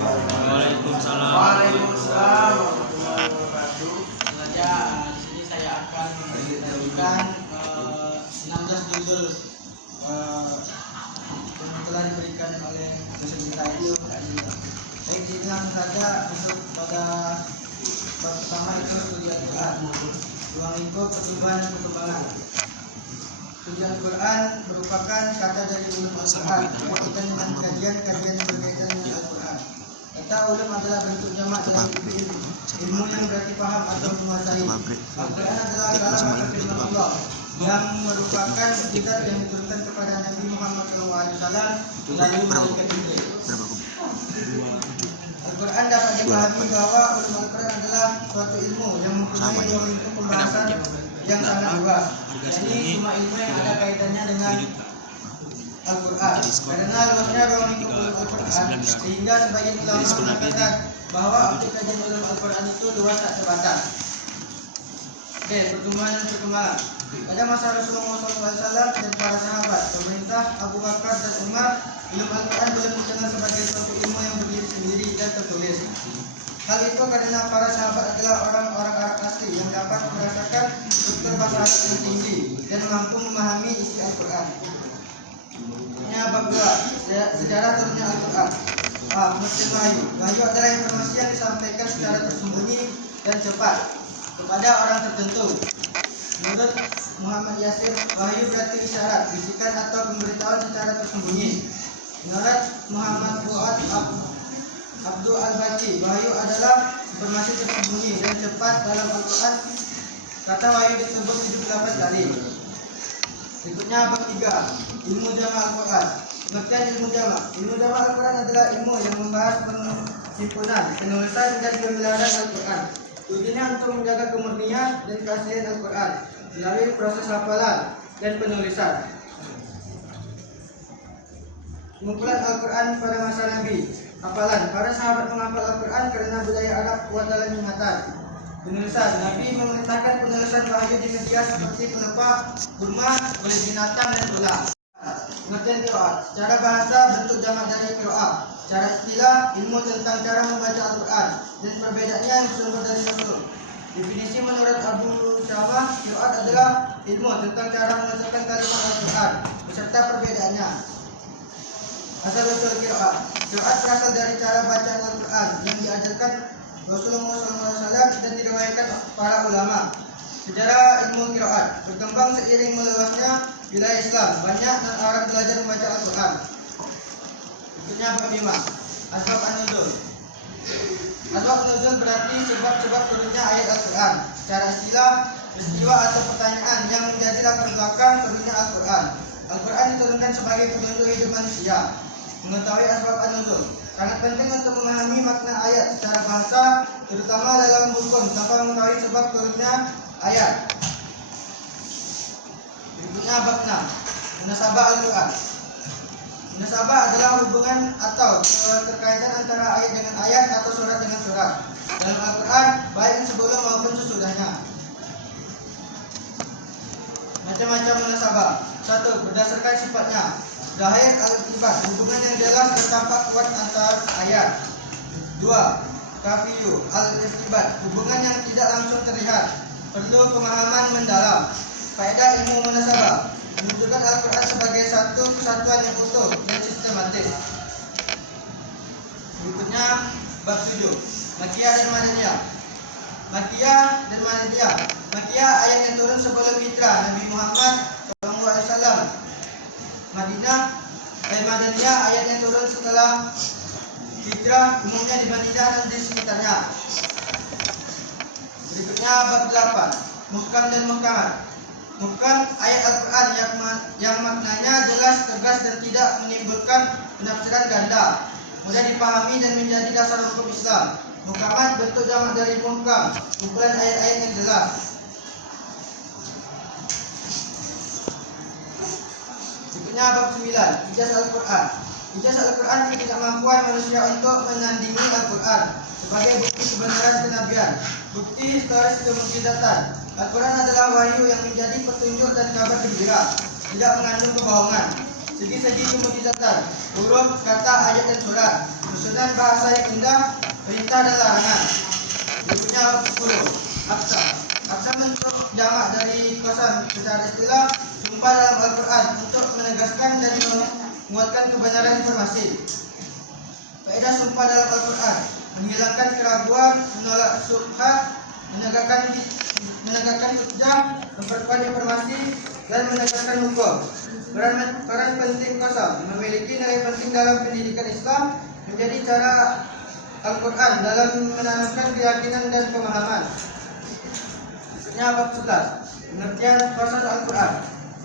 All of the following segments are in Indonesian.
Waalaikumsalam. Waalaikumsalam warahmatullahi wabarakatuh. Sengaja di sini saya akan membagikan 16 judul yang telah diberikan oleh dosen kita itu. Baik, langsung saja untuk pada bab pertama itu studi Al-Quran, ruang lingkup pertumbuhan dan perkembangan. Studi Al-Quran merupakan kata dari ulum Al-Quran berkaitan dengan kajian-kajian yang berkaitan dengan Al-Quran. Kata ulum adalah bentuk jamak dari ilmu. Ilmu yang berarti paham atau menguasai. Al-Quran adalah kalam firman Allah yang merupakan mukjizat yang diturunkan kepada Nabi Muhammad SAW melalui malaikat Jibril. Al-Quran dapat dipahami bahwa ulum Al-Quran adalah suatu ilmu yang mempunyai ruang lingkup pembahasan yang sangat luas. Jadi semua ilmu yang ada kaitannya dengan Al-Quran. Karena luasnya ruang lingkup Al-Quran, sehingga sebagian ulama mengatakan bahwa objek kajian ulum Al-Quran itu luas tak terbatas. Oke, pertumbuhan dan perkembangan. Pada masa Rasulullah SAW dan para sahabat, pemerintah Abu Bakar dan Umar, ilmu Al-Quran belum dikenal sebagai suatu ilmu yang berdiri sendiri dan tertulis. Hal itu karena para sahabat adalah orang-orang Arab asli yang dapat merasakan struktur bahasa Arab yang tinggi dan mampu memahami isi Al-Quran. Bab 2, sejarah turunnya Al-Quran. Pengertian wahyu. Wahyu adalah informasi yang disampaikan secara tersembunyi dan cepat kepada orang tertentu. Menurut Muhammad Yasir, wahyu berarti isyarat, bisikan atau pemberitahuan secara tersembunyi. Menurut Muhammad Fuad Abdul Al-Baqi, wahyu adalah informasi tersembunyi dan cepat dalam Al-Quran. Kata wahyu disebut 78 kali. Berikutnya bab 3, ilmu jamak Al-Quran. Pengertian ilmu jamak. Ilmu jamak Al-Quran adalah ilmu yang membahas penghimpunan, penulisan dan pemeliharaan Al-Quran. Tujuannya untuk menjaga kemurnian dan keaslian Al-Quran melalui proses hafalan dan penulisan. Pengumpulan Al-Quran pada masa Nabi. Hafalan. Para sahabat menghafal Al-Quran karena budaya Arab kuat dalam ingatan. Penulisan. Nabi memerintahkan penulisan wahyu di media seperti pelepah, kurma, kulit binatang dan tulang. Pengertian qiraat. Secara bahasa bentuk jamak dari qiraat. Secara istilah ilmu tentang cara membaca Al-Quran dan perbedaannya yang bersumber dari Rasul. Definisi menurut Abu Syamah, qiraat adalah ilmu tentang cara mengucapkan kalimat Al-Quran beserta perbedaannya. Asal-usul qiraat. Qiraat berasal dari cara bacaan Al-Quran yang diajarkan Rasulullah SAW dan diriwayatkan para ulama. Sejarah ilmu qiraat berkembang seiring meluasnya wilayah Islam. Banyak orang belajar membaca Al-Quran. Berikutnya bab 5, asbab an-nuzul. Asbab an-nuzul berarti sebab-sebab turunnya ayat Al-Quran. Secara istilah, peristiwa atau pertanyaan yang menjadi latar belakang turunnya Al-Quran. Al-Quran diturunkan sebagai petunjuk hidup manusia. Mengetahui asbab an-nuzul sangat penting untuk memahami makna ayat secara bahasa, terutama dalam hukum, tanpa mengetahui sebab turunnya ayat. Berikutnya bab 6, munasabah Al-Quran. Munasabah adalah hubungan atau keterkaitan antara ayat dengan ayat atau surat dengan surat dalam Al-Quran, baik sebelum maupun sesudahnya. Macam-macam munasabah. 1. Berdasarkan sifatnya. Zahir al-irtibat, hubungan yang jelas dan tampak kuat antar ayat. 2. Kafiyu al-irtibat, hubungan yang tidak langsung terlihat, perlu pemahaman mendalam. Faedah ilmu munasabah menunjukkan Al-Quran sebagai satu kesatuan yang utuh dan sistematis. Berikutnya bab 7, Makkiyah dan Madaniyah. Makkiyah dan Madaniyah. Makkiyah ayat yang turun sebelum hijrah Nabi Muhammad SAW. Madaniyah ayat yang turun setelah hijrah, umumnya di Madinah dan di sekitarnya. Berikutnya bab 8, Muhkam dan Muhkamat. Muhkam ayat Al-Quran yang maknanya jelas, tegas dan tidak menimbulkan penafsiran ganda, mudah dipahami dan menjadi dasar hukum Islam. Muhkamat bentuk jamak dari muhkam, kumpulan ayat-ayat yang jelas. Berikutnya bab 9, Ijazah Al-Quran. Ijazah Al-Quran ketidakmampuan manusia untuk menandingi Al-Quran sebagai bukti kebenaran kenabian, bukti historis kemukjizatan. Al-Quran adalah wahyu yang menjadi petunjuk dan kabar gembira, tidak mengandung kebohongan. segi-segi kemujizatan, huruf, kata, ayat dan surat, susunan bahasa yang indah, perintah dan larangan. Berikutnya 10. Aqsam. Aqsam bentuk jamak dari qasan secara istilah sumpah dalam Al-Quran untuk menegaskan dan menguatkan kebenaran informasi. Faedah sumpah dalam Al-Quran: menghilangkan keraguan, menolak syubhat, menegakkan hujjah, memperkuat informasi, dan menegakkan hukum. Peran penting qasam memiliki nilai penting dalam pendidikan Islam, menjadi cara Al-Quran dalam menanamkan keyakinan dan pemahaman. Berikutnya bab 11. Pengertian qasas Al-Quran.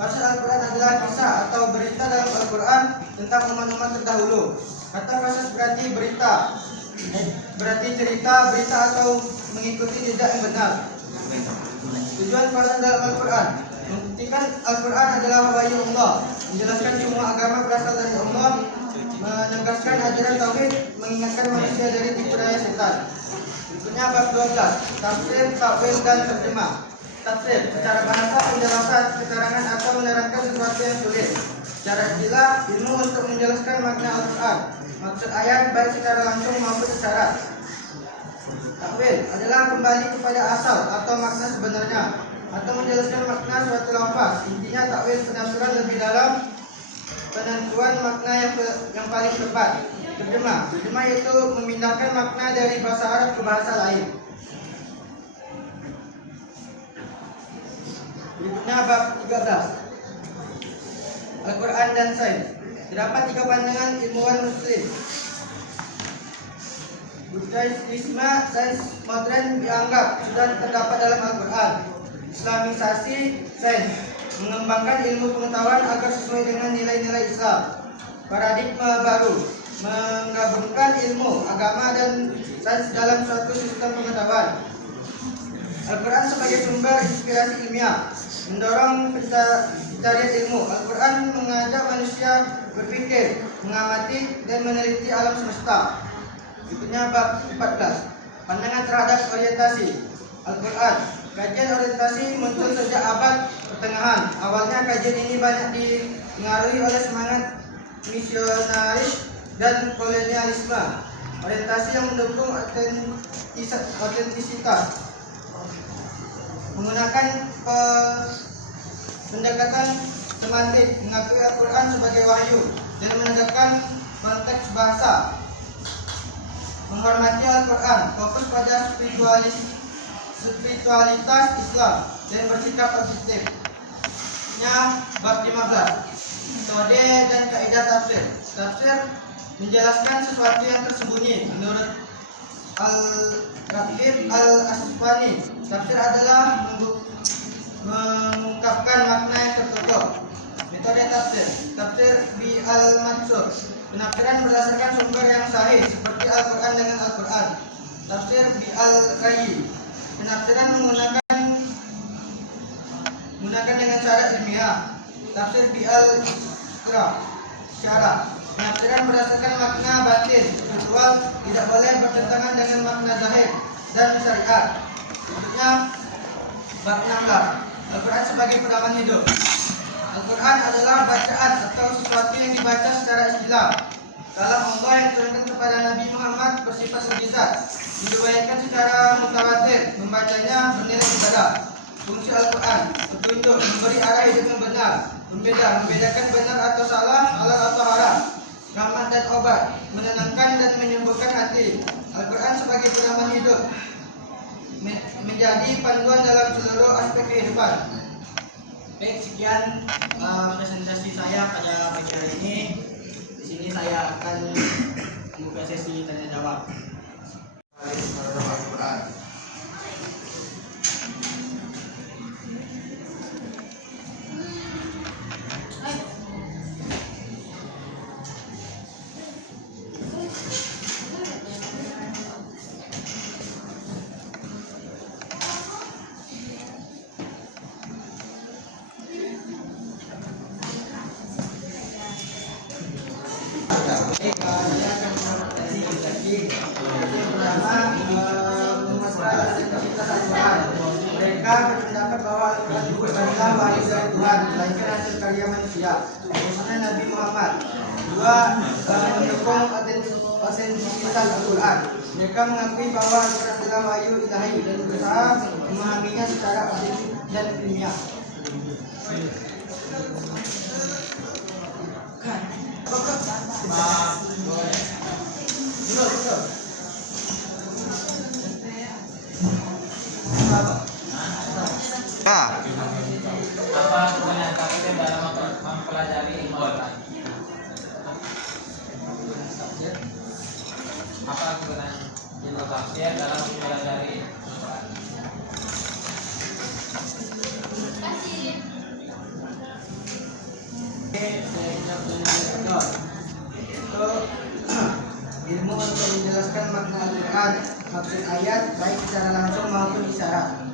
Qasas Al-Quran adalah kisah atau berita dalam Al-Quran tentang umat-umat terdahulu. Kata qasas berarti berita, berarti cerita, berita atau mengikuti jejak yang benar. Tujuan qasas dalam Al-Quran: membuktikan Al-Quran adalah wahyu Allah, menjelaskan semua agama berasal dari Allah, menegaskan ajaran tauhid, mengingatkan manusia dari tipu daya setan. Berikutnya bab 12. Tafsir, takwil, dan terjemah. Tafsir secara bahasa penjelasan, keterangan atau menerangkan sesuatu yang sulit. Secara istilah, ilmu untuk menjelaskan makna Al-Quran, maksud ayat baik secara langsung maupun isyarat. Takwil adalah kembali kepada asal atau makna sebenarnya, atau menjelaskan makna suatu lafaz. Intinya takwil penafsiran lebih dalam, penentuan makna yang paling tepat. Terjemah yaitu memindahkan makna dari bahasa Arab ke bahasa lain. Berikutnya bab 13. Al-Quran dan sains. Terdapat 3 pandangan ilmuwan muslim. Buddhisme, sains modern dianggap sudah terdapat dalam Al-Quran. Islamisasi sains, mengembangkan ilmu pengetahuan agar sesuai dengan nilai-nilai Islam. Paradigma baru, menggabungkan ilmu, agama, dan sains dalam suatu sistem pengetahuan. Al-Quran sebagai sumber inspirasi ilmiah, mendorong pencarian ilmu. Al-Quran mengajak manusia berpikir, mengamati, dan meneliti alam semesta. Berikutnya bab 14. Pandangan terhadap orientasi Al-Quran. Kajian orientasi muncul sejak abad pertengahan. Awalnya kajian ini banyak dipengaruhi oleh semangat misionaris dan kolonialisme. Orientasi yang mendukung otentisitas, menggunakan pendekatan semantik, mengakui Al-Quran sebagai wahyu, dan menegakkan konteks bahasa. Menghormati Al-Quran, fokus pada spiritualitas Islam, dan bersikap objektif. Bab 15. Metode dan kaidah tafsir. Tafsir menjelaskan sesuatu yang tersembunyi. Menurut Al-Raghib Al-Asfahani, tafsir adalah mengungkapkan makna yang tertutup. Metode tafsir. Tafsir bi al-mansur, penafsiran berdasarkan sumber yang sahih seperti Al-Quran dengan Al-Quran. Tafsir bi al-Rayyi, penafsiran menggunakan dengan syarat ilmiah. Tafsir bi al-Syarah, penafsiran berdasarkan makna batin spiritual, tidak boleh bertentangan dengan makna zahir dan syariat. Berikutnya bab 16. Al-Quran sebagai pedoman hidup. Al-Quran adalah bacaan atau sesuatu yang dibaca secara istilah. Kalam Allah yang diturunkan kepada Nabi Muhammad bersifat mukjizat, diriwayatkan secara mutawatir, membacanya bernilai ibadah. Fungsi Al-Quran: petunjuk, memberi arah hidup yang benar, membedakan benar atau salah, halal atau haram, rahmat dan obat, menenangkan dan menyembuhkan hati. Al-Quran sebagai pedoman hidup, menjadi panduan dalam seluruh aspek kehidupan. Baik, sekian presentasi saya pada pagi hari ini. Di sini saya akan membuka sesi tanya jawab. Al-Quran. Mereka berpendapat bahwa Al-Quran adalah wahyu dari Tuhan, melainkan hasil karya manusia. Sunnah Nabi Muhammad. Dua, mendukung otentisitas Al-Quran. Mereka mengakui bahwa Al-Quran adalah wahyu ilahi dan berusaha memahaminya secara objektif dan ilmiah. Apa kegunaan KPT dalam mempelajari ilmu Al-Quran? Apa kegunaan ilmu tafsir dalam mempelajari Al-Quran? Itu ilmu untuk menjelaskan makna Al-Quran, maksud ayat baik secara langsung maupun isyarat.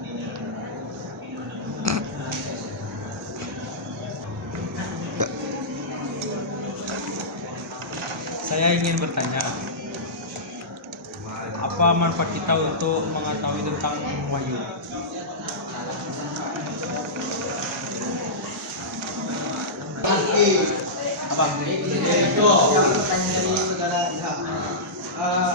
Saya ingin bertanya, apa manfaat kita untuk mengetahui tentang wahyu? Yang pertanyaan dari saudara Ilham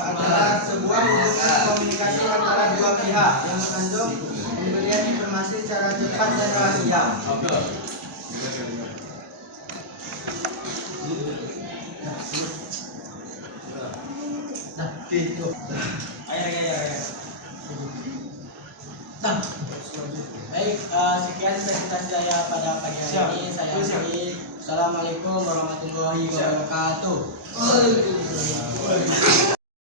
adalah sebuah hubungan komunikasi antara dua pihak yang mengandung pemberian informasi secara cepat dan rahasia. Baik, sekian presentasi saya pada pagi hari ini. Saya akhiri. Assalamualaikum warahmatullahi wabarakatuh.